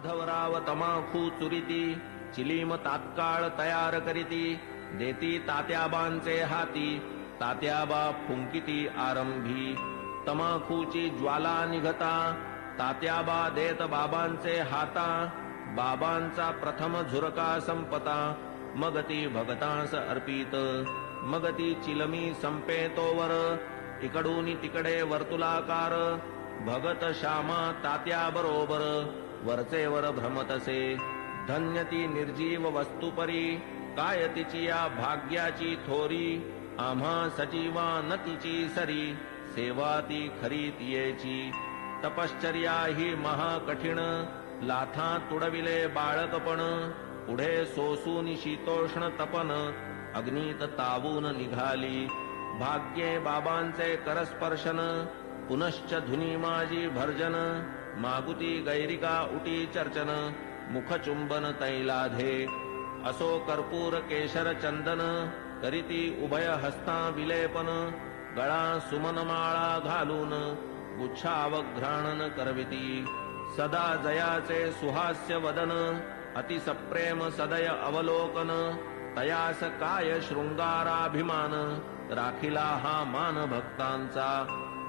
माधवराव तमाखू चुरिती चिलीम तात्काळ तयार करीती देती तात्याबांचे हाती तात्याबा फुंकिती आरंभी तमाखूची ज्वाला निघता तात्याबा देत बाबांचे हाता बाबांचा प्रथम झुरका संपता मग ती भगतांस अर्पित मग ती चिलमी संपे तोवर इकडून तिकडे वर्तुलाकार भगत श्यामा तात्या बरोबर वरचे वर भ्रमतसे धन्य ती निर्जीव वस्तुपरी काय तिची या भाग्याची थोरी आम्हा सजीवा न तिची सरी सेवा ती खरी तियेची तपश्चर्या ही महाकठीण लाथा तुडविले बाळकपण पुढे सोसून शीतोष्ण तपन अग्नीत तावून निघाली भाग्ये बाबांचे करस्पर्शन पुनश्च धुनी माझी भर्जन मागुती गैरिका उटी चर्चन मुखचुंबन तैलाधे असो कर्पूर केशर चंदन करीती उभय हस्ता विलेपन गळा सुमनमाळा घालून गुच्छावघ्राणन करविती सदा जयाचे सुहास्य वदन अतिसप्रेम सदय अवलोकन तयास काय शृंगाराभिमान राखिला हा मान भक्तांचा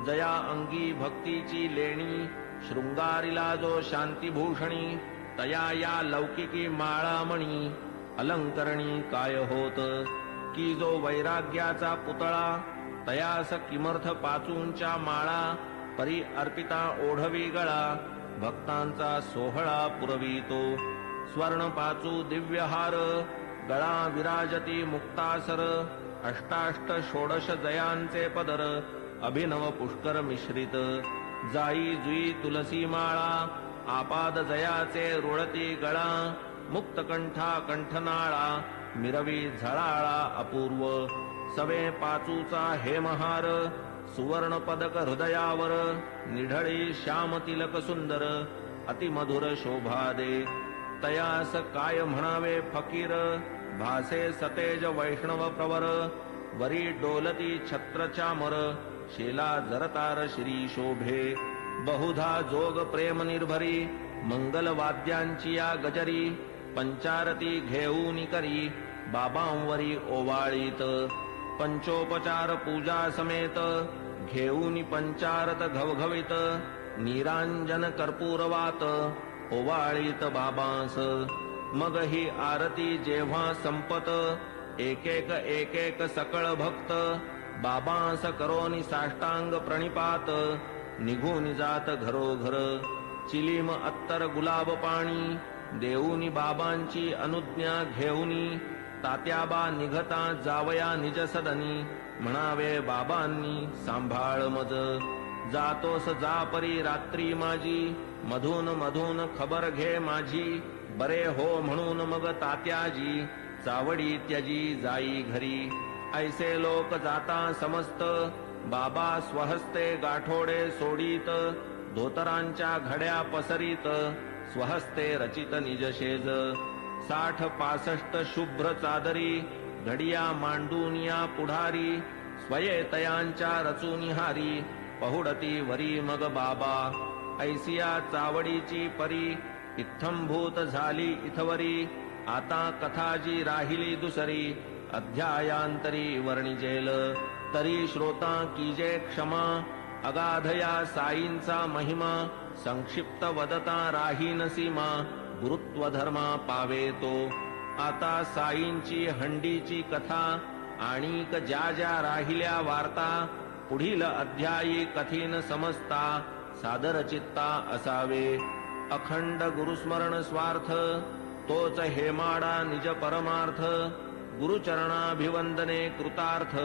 जया अंगी भक्तीची लेणी शृंगारिला जो शांतीभूषणी तया या लौकिकी माळामणी अलंकरणी काय होत की जो वैराग्याचा पुतळा तयास किमर्थ पाचूंच्या माळा परी अर्पिता ओढवी गळा भक्तांचा सोहळा पुरवितो स्वर्ण पाचू दिव्यहार गळा विराजती मुक्तासर अष्टाष्ट षोडश जयांचे पदर अभिनव पुष्कर मिश्रित जाई जुई तुलसी माळा आपाद जयाचे रुळती गळा मुक्तकंठा कंठनाळा मिरवी झळाळा अपूर्व सवे पाचूचा हेमहार सुवर्ण पदक हृदयावर निढळी श्याम तिलक सुंदर अतिमधुर शोभा दे तयास काय म्हणावे फकीर भासे सतेज वैष्णव प्रवर वरी डोलती छत्र चामर शेला जरतार श्री शोभे बहुधा जोग प्रेम निर्भरी मंगल वाद्यांची या गजरी पंचारती घेऊन करी बाबांवरी ओवाळीत पंचोपचार पूजा समेत घेऊन पंचारत घवघवित निरांजन कर्पूरवात ओवाळीत बाबांस मग ही आरती जेव्हा संपत एक एक सकळ भक्त बाबांस करोनी साष्टांग प्रणिपात निघून जात घरोघर चिलीम अत्तर गुलाब पाणी देऊनी बाबांची अनुज्ञा घेऊनी तात्याबा निघता जावया निज सदनी म्हणावे बाबांनी सांभाळ मज जातोस जा परी रात्री माझी मधून मधून खबर घे माझी बरे हो म्हणून मग तात्याजी चावडी त्यजी जाई घरी ऐसे लोक जाता समस्त बाबा स्वहस्ते गाठोडे सोडीत धोतरांच्या घड्या पसरीत स्वहस्ते रचित निजशेज 60-65 शुभ्र चादरी घडिया मांडून या पुढारी स्वये तयांच्या रचून हारी पहुडती वरी मग बाबा ऐसिया चावडीची परी इत्थंभूत झाली इथवरी आता कथा जी राहिली दुसरी अध्यायांतरी वर्णिजेल तरी श्रोता कीजे क्षमा अगाधया साईंचा महिमा संक्षिप्त वदता राहीन सीमा गुरुत्व धर्मा पावे तो आता साईंची हंडीची कथा आणिक ज्या ज्या राहिल्या वार्ता पुढील अध्यायी कथीन समजता सादर चित्ता असावे अखंड गुरुस्मरण स्वार्थ तोच हेमाडा निज परमार्थ गुरुचरणाभिवंदने कृतार्थ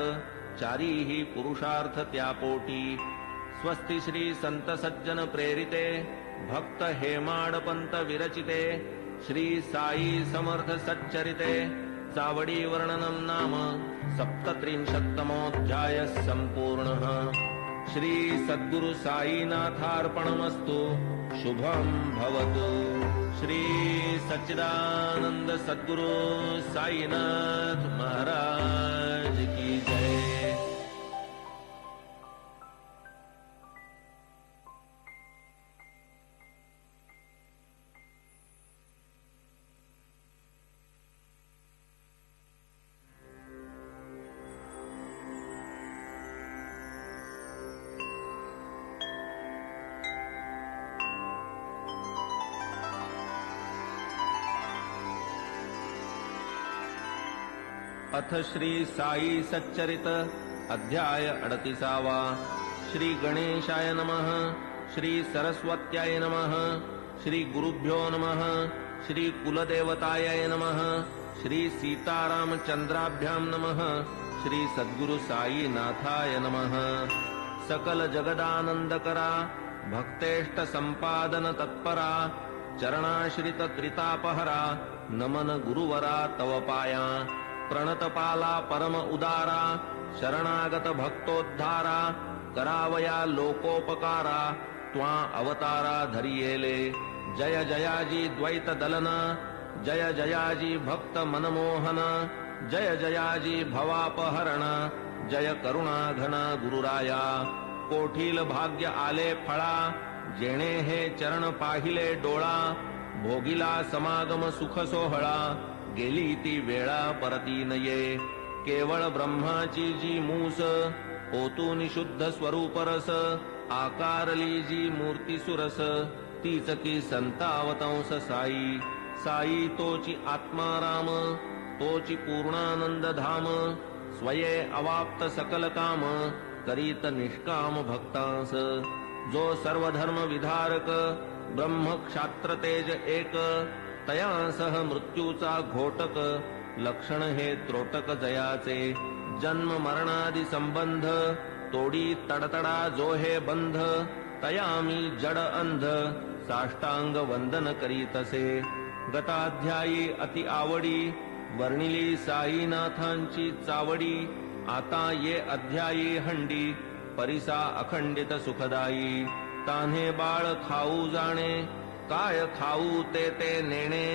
चारीही पुरुषार्थ त्या पोटी स्वस्ति श्री संत सज्जन प्रेरिते भक्त हेमाडपंत विरचिते श्री साई समर्थ सच्चरिते चावडी वर्णनम नाम 37तमोऽध्याय संपूर्णः श्री सद्गुरु साईनाथार्पणमस्तु शुभं भवतु श्री सच्चिदानंद सद्गुरु साईनाथ महाराज की जय। अथ श्री साई सच्चरित अध्याय 38वा। श्री गणेशाय नमः। श्री सरस्वत्याय नमः। श्री गुरुभ्यो नमः। श्री कुलदेवताय नमः। श्री सीतारामचंद्राभ्यां नमः। श्री सद्गुरु साई नाथाय नमः। सकल जगदानंदकरा भक्तेष्ट संपादन तत्परा चरणाश्रित त्रितापहरा नमन गुरुवरा तव पाया प्रणतपाला परम उदारा शरणागत भक्तोद्धारा करावया लोकोपकारा त्वा अवतारा धरियेले जय जयाजी द्वैत दलना जय जयाजी भक्त मनमोहन जय जयाजी भवापहरण जय करुणा घन गुरुराया कोठील भाग्य आले फळा जेणे हे चरण पाहिले डोळा भोगिला समागम सुख सोहळा गेली ती वेळा परती नये केवळ ब्रह्माची जी मूस ओतून शुद्ध स्वरूप रस आकारली जी मूर्ती सुरस तीच की संतावतंस साई साई तोची आत्माराम तोची पूर्णानंद धाम स्वये अवाप्त सकल काम करीत निष्काम भक्तांस जो सर्वधर्म विधारक ब्रह्म क्षात्र तेज एक तया सह मृत्यूचा घोटक लक्षण हे त्रोटक जयाचे जन्म मरणादि संबंध तोडी तडतडा जो हे बंध तया मी जड अंध साष्टांग वंदन करीतसे गताध्यायी अति आवडी वर्णिली साईनाथांची चावडी आता ये अध्यायी हंडी परिसा अखंडित सुखदायी तान्हे बाळ खाऊ जाणे काय खाऊ ते ते नेणे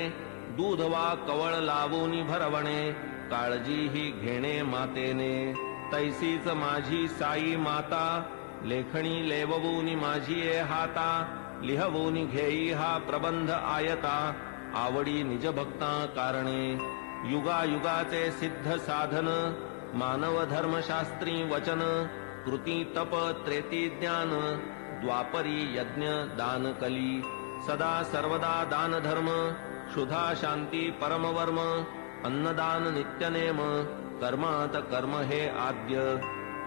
दूध वा कवळ लावून भरवणे काळजी ही घेणे मातेने तैसीच माझी साई माता लेखणी लेववून माझी ये हाता लिहवून घेई हा प्रबंध आयता आवडी निज भक्ता कारणे युगायुगाचे सिद्ध साधन मानव धर्मशास्त्री वचन कृती तप त्रेती ज्ञान द्वापरी यज्ञ दान कली सदा सर्वदा दान धर्म क्षुधा शांती परमवर्म अन्नदान नित्यनेम कर्मात कर्म हे आद्य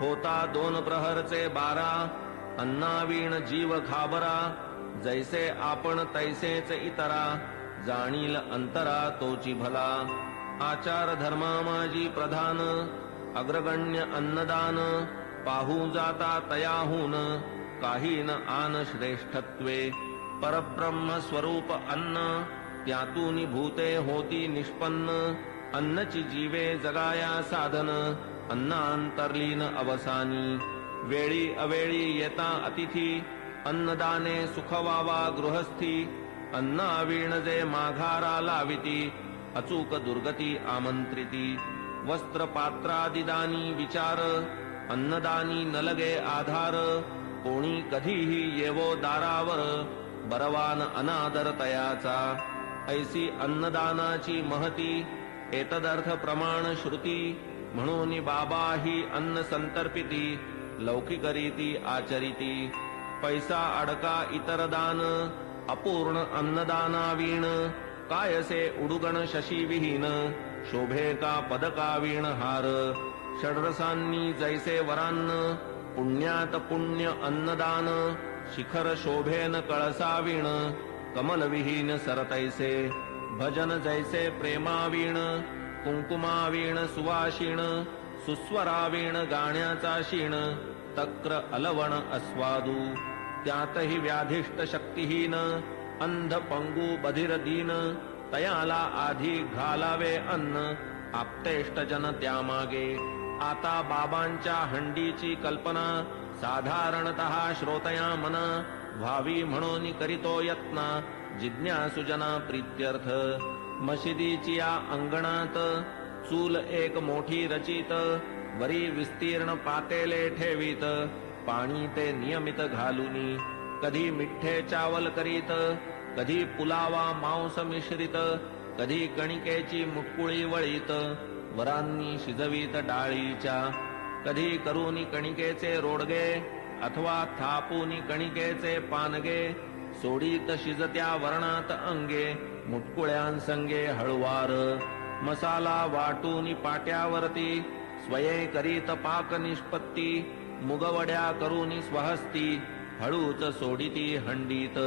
होता 2 प्रहरचे 12 अन्नावीण जीव घाबरा जैसे आपण तैसेच इतरा जाणील अंतरा तोची भला आचार धर्मा माझी प्रधान अग्रगण्य अन्नदान पाहू जाता तयाहून काही न आन श्रेष्ठत्वे परब्रह्म स्वरूप अन्न त्यातून भूते होती निष्पन्न अन्नची जीवे जगाया साधन अन्नांतर्लीन अवसानी वेळी अवेळी येता अतिथी अन्नदाने सुख व्हावा गृहस्थी अन्नावीण जे माघारा लाविती अचूक दुर्गती आमंत्रिती वस्त्र पात्रादिदानी विचार अन्नदानी नलगे आधार कोणी कधीही येवो दारावर बरवान अनादर तयाचा ऐसी अन्नदानाची महती एतदर्थ प्रमाण श्रुती म्हणून बाबा ही अन्न संतर्पिती लौकिकरीती आचरिती पैसा अडका इतर दान अपूर्ण अन्नदानावीण कायसे उडुगण शशी विहीन शोभे का पदकावीण हार षड्रसांनी जैसे वरान्न पुण्यात पुण्य अन्नदान शिखर शोभेन कळसावीण कमलविहीन सरतैसे भजन जैसे प्रेमावीण कुंकुमावीण सुवाशीण सुस्वरावीण गाण्याचा शीण तक्र अलवण अस्वादू त्यातही व्याधिष्ट शक्तिहीन अंध पंगू बधिर दीन तयाला आधी घालावे अन्न आप्तेष्ट जन त्यामागे आता बाबांच्या हंडीची कल्पना साधारणतः श्रोतया मन व्हावी म्हणून करीतो यत्न जिज्ञासुजना प्रीत्यर्थ मशिदीची या अंगणात चूल एक मोठी रचित वरी विस्तीर्ण पातेले ठेवीत पाणी ते नियमित घालूनी कधी मिठ्ठे चावल करीत कधी पुलावा मांस मिश्रित कधी कणिकेची मुटकुळी वळीत वरांनी शिजवीत डाळीच्या कधी करूनी कणिकेचे रोडगे अथवा थापूनी कणिकेचे पानगे सोडीत शिजत्या वर्णात अंगे मुटकुळ्यांसंगे हळुवार मसाला वाटूनी पाट्यावरती स्वये करीत पाक निष्पत्ती मुगवड्या करूनी स्वहस्ती हळूच सोडिती हंडीत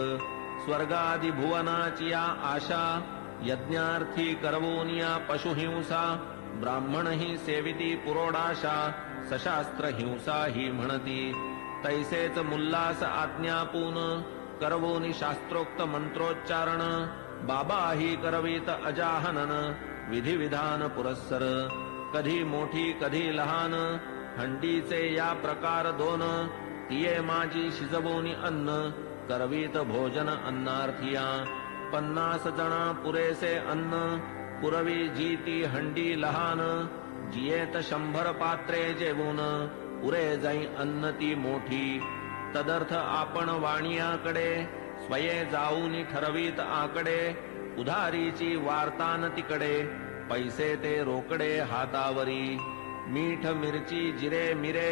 स्वर्गादि भुवनाची या आशा यज्ञार्थी करवोनिया पशुहिंसा ब्राह्मण ही सेविती पुरोडाशा सशास्त्र हिंसा ही म्हणती तैसेच मुल्लास आज्ञापून करवोनी शास्त्रोक्त मंत्रोच्चारण बाबा ही करवीत अजाहनन विधिविधान पुरस्सर कधी मोठी कधी लहान हंडीचे या प्रकार दोन तिये माझी शिजवोनी अन्न करवीत भोजन अन्नार्थिया 50 जना पुरेसे अन्न पुरवी जी ती हंडी लहान जियेत 100 पात्रे जेवून पुरे जाई अन्न ती मोठी तदर्थ आपण वाणियाकडे स्वये जाऊनी ठरवीत आकडे उधारीची वार्तान तिकडे पैसे ते रोकडे हातावरी मीठ मिरची जिरे मिरे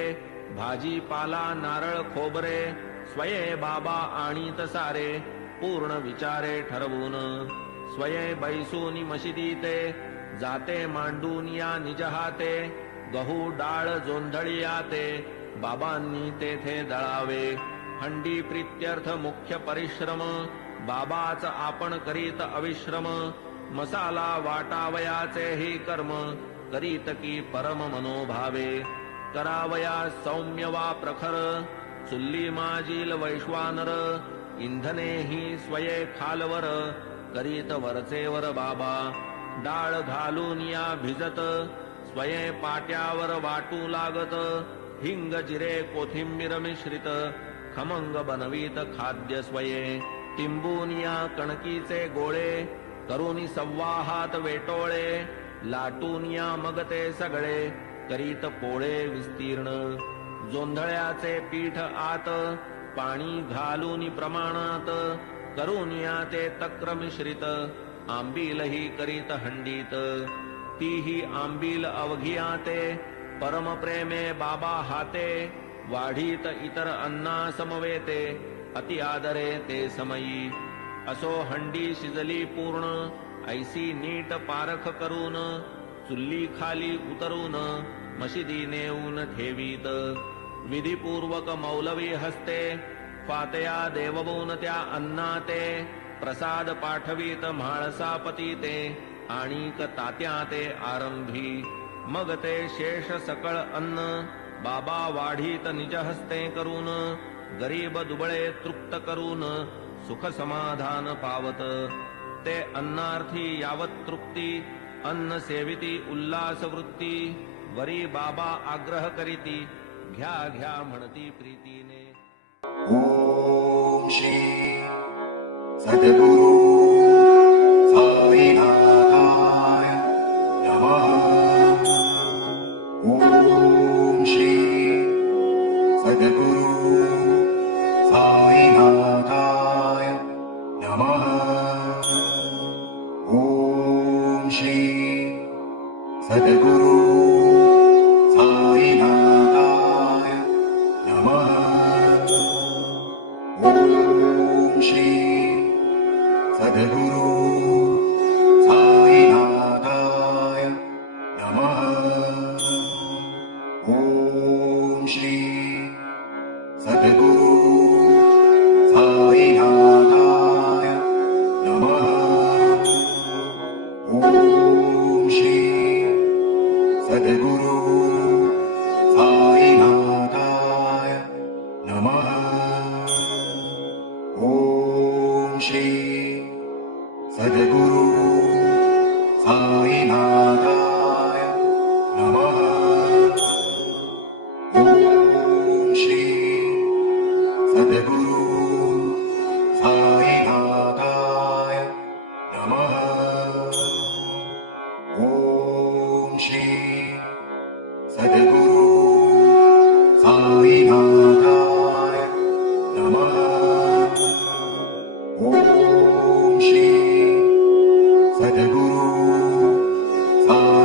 भाजीपाला नारळ खोबरे स्वये बाबा आणीत सारे पूर्ण विचारे ठरवून स्वये बैसूनी मशिदीते जाते मांडून या निज हाते गहू डाळ जोंधळियाते बाबांनी तेथे दळावे हंडी प्रीत्यर्थ मुख्य परिश्रम बाबाच आपण करीत अविश्रम मसाला वाटावयाचे ही कर्म करीत की परम मनोभावे करावया सौम्य वा प्रखर चुल्ली माजील वैश्वानर इंधने ही स्वये खालवर करीत वरचेवर बाबा डाळ घालून या भिजत स्वये पाट्यावर वाटू लागत हिंग जिरे कोथिंबीर मिश्रित खमंग बनवीत खाद्य स्वये टिंबून या कणकीचे गोळे करूनी सव्वाहात वेटोळे लाटून या मग ते सगळे करीत पोळे विस्तीर्ण जोंधळ्याचे पीठ आत पाणी घालून प्रमाणात करून या ते तक्र मिश्रित आंबीलही करीत हंडीत तीही आंबील अवघियाते परम प्रेमे बाबा हाते वाढीत इतर अन्ना समवेते अति आदरे ते समयी असो हंडी शिजली पूर्ण ऐसी नीट पारख करून चुल्ली खाली उतरून मशिदी नेऊन ठेवीत विधिपूर्वक मौलवी हस्ते फातया देवबोन त्या अन्नाते प्रसाद पाठवीत म्हाळसापती ते आणिक तात्या ते आरंभी मग ते शेष सकळ अन्न बाबा वाढीत निज हस्ते करून गरीब दुबळे तृप्त करून सुख समाधान पावत ते अन्नार्थी यावत तृप्ती अन्न सेविती उल्लास वृत्ती वरी बाबा आग्रह करीती घ्या घ्या म्हणती प्रीतीने ओम श्री सद्गुरु साईनाथाय नमः ओम श्री सद्गुरु साईनाथाय नमः ओम श्री सद्गुरु साईनाथाय नमः ओम श्री सद्गुरु साईनाथाय नमः ओम श्री सद्गुरु साईनाथाय नमः ओम श्री सद्गुरु साईनाथाय नमः ओम श्री सद्गुरु साईनाथाय नमः ओम श्री सद्गुरु साईनाथाय नमः ओम श्री सद्गुरु साईनाथाय नमः ओम श्री सद्गुरु साईनाथाय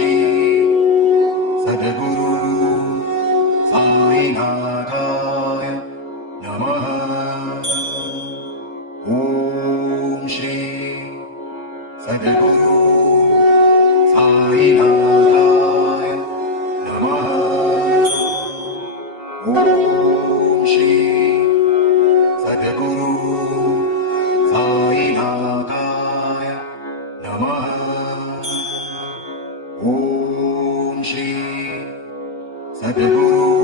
सद्गुरु साईनाथाय नमः। ॐ श्री सद्गुरु साईनाथाय नमः। ॐ श्री सद्गुरु